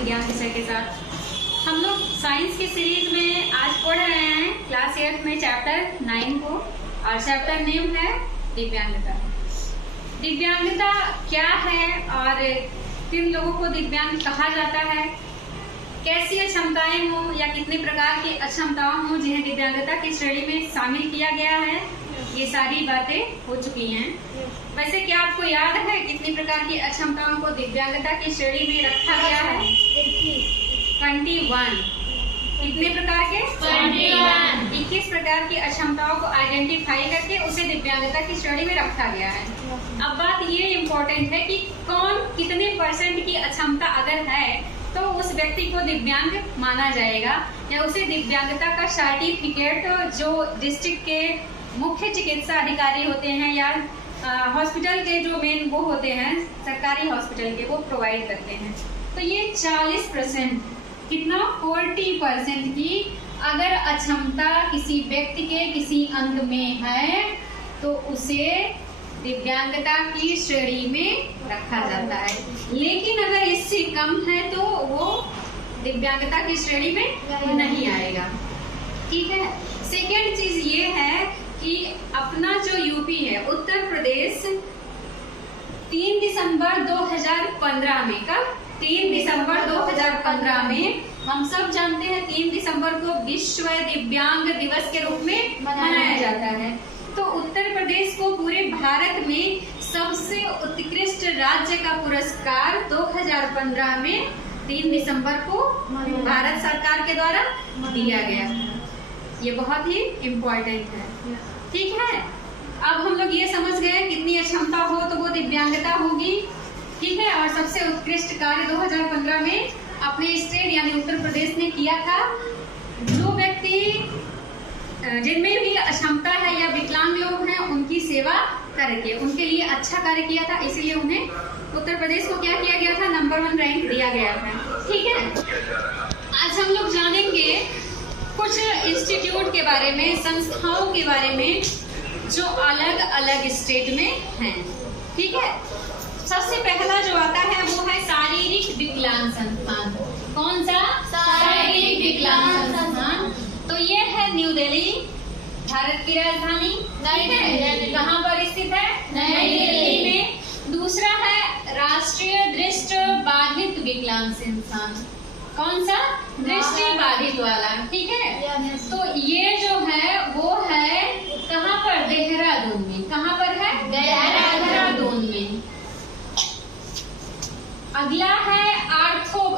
विज्ञान विषय के साथ। हम लोग साइंस की सीरीज में आज पढ़ रहे हैं क्लास 8 में चैप्टर 9 को, और चैप्टर नेम है दिव्यांगता। दिव्यांगता क्या है और किन लोगों को दिव्यांग कहा जाता है, कैसी अक्षमताएं हो या कितने प्रकार की अक्षमताएं हो जिन्हें दिव्यांगता की श्रेणी में शामिल किया गया है, ये सारी बातें हो चुकी हैं। वैसे क्या आपको याद है कितनी प्रकार की अक्षमताओं को दिव्यांगता की श्रेणी में रखा गया है? 21। कितने प्रकार के? 21 प्रकार की अक्षमताओं को आइडेंटिफाई करके उसे दिव्यांगता की श्रेणी में रखा गया है। अब बात ये इम्पोर्टेंट है कि कौन कितने % की अक्षमता अगर है तो उस व्यक्ति को दिव्यांग माना जाएगा, या उसे दिव्यांगता का सर्टिफिकेट जो डिस्ट्रिक्ट के मुख्य चिकित्सा अधिकारी होते हैं या हॉस्पिटल के जो मेन वो होते हैं सरकारी हॉस्पिटल के, वो प्रोवाइड करते हैं। तो ये 40%, कितना 40% की अगर अक्षमता किसी व्यक्ति के किसी अंग में है तो उसे दिव्यांगता की श्रेणी में रखा जाता है। लेकिन अगर इससे कम है तो वो दिव्यांगता की श्रेणी में नहीं आएगा। ठीक है। सेकेंड चीज ये है कि अपना जो यूपी है, उत्तर प्रदेश, 3 दिसंबर 2015 में, कब? 3 दिसंबर 2015 में, हम सब जानते हैं 3 दिसंबर को विश्व दिव्यांग दिवस के रूप में मनाया जाता है। तो उत्तर प्रदेश को पूरे भारत में सबसे उत्कृष्ट राज्य का पुरस्कार 2015 में 3 दिसंबर को भारत सरकार के द्वारा दिया गया। ये बहुत ही इम्पोर्टेंट है। ठीक है। अब हम लोग ये समझ गए कितनी अक्षमता हो तो वो दिव्यांगता होगी। ठीक है। और सबसे उत्कृष्ट कार्य 2015 में अपने स्टेट यानी उत्तर प्रदेश ने किया था। जो व्यक्ति जिनमें भी अक्षमता है या विकलांग लोग हैं उनकी सेवा करके उनके लिए अच्छा कार्य किया था, इसीलिए उन्हें उत्तर प्रदेश को क्या किया गया था? नंबर 1 रैंक दिया गया था। ठीक है। आज हम लोग जानेंगे कुछ इंस्टीट्यूट के बारे में, संस्थाओं के बारे में जो अलग अलग स्टेट में हैं। ठीक है। सबसे पहला जो आता है वो है शारीरिक विकलांग संस्थान। कौन सा? शारीरिक विकलांग संस्थान। तो ये है न्यू दिल्ली, भारत की राजधानी। कहाँ पर स्थित है? नई दिल्ली में। दूसरा है राष्ट्रीय दृष्टि बाधित विकलांग संस्थान। कौन सा? दृष्टि बाधित वाला। ठीक है। तो ये जो है वो है कहाँ पर? देहरादून में। कहाँ पर है? देहरादून में। अगला है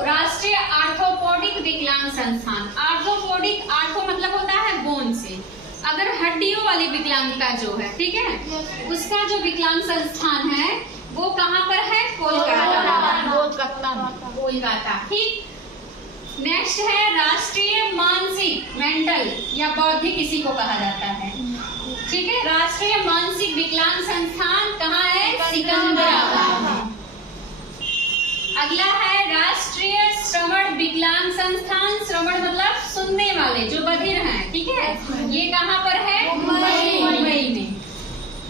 राष्ट्रीय आर्थोपोडिक विकलांग संस्थान। आर्थोपोडिक, आर्थो मतलब होता है बोन से, अगर हड्डियों वाली विकलांगता जो है, ठीक है, उसका जो विकलांग संस्थान है वो कहाँ पर है? कोलकाता। ठीक। नेक्स्ट है राष्ट्रीय मानसिक, मेंटल या बौद्धिक किसी को कहा जाता है। ठीक है। राष्ट्रीय मानसिक विकलांग संस्थान कहाँ है? सिकंदराबाद। अगला है राष्ट्रीय श्रवण विकलांग संस्थान। श्रवण मतलब सुनने वाले, जो बधिर हैं। ठीक है। ये कहाँ पर है? मुंबई में।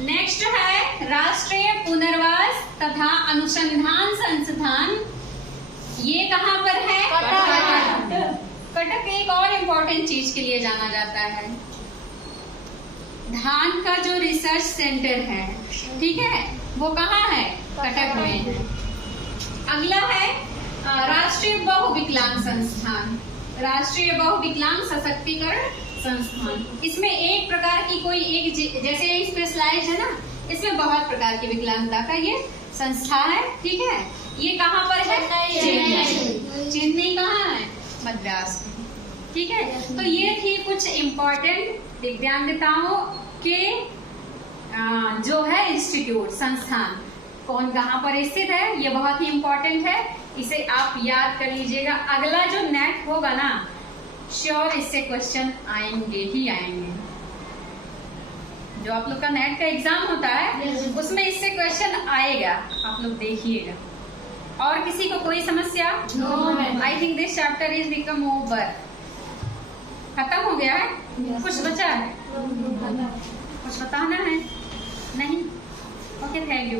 नेक्स्ट है राष्ट्रीय पुनर्वास तथा अनुसंधान संस्थान। ये कहाँ पर है? कटक। एक और इम्पोर्टेंट चीज के लिए जाना जाता है, धान का जो रिसर्च सेंटर है, ठीक है, वो कहाँ है? कटक में। अगला है राष्ट्रीय बहुविकलांग संस्थान। राष्ट्रीय बहुविकलांग सशक्तिकरण संस्थान। इसमें एक प्रकार की कोई एक, जैसे स्पेशलाइज है ना, इसमें बहुत प्रकार की विकलांगता का ये संस्था है। ठीक है। ये कहाँ पर है? चेन्नई। कहाँ है? मद्रास में। ठीक है। तो ये थी कुछ इम्पोर्टेंट दिव्यांगताओं के जो है इंस्टीट्यूट, संस्थान, कौन कहाँ पर स्थित है, ये बहुत ही इम्पोर्टेंट है। इसे आप याद कर लीजिएगा। अगला जो नेट होगा ना, श्योर इससे क्वेश्चन आएंगे ही आएंगे। जो आप लोग का नेट का एग्जाम होता है उसमें इससे क्वेश्चन आएगा, आप लोग देखिएगा। और किसी को कोई समस्या? I think this chapter is become over. खत्म हो गया है? कुछ बचा है? कुछ बताना है? नहीं? Okay, thank you.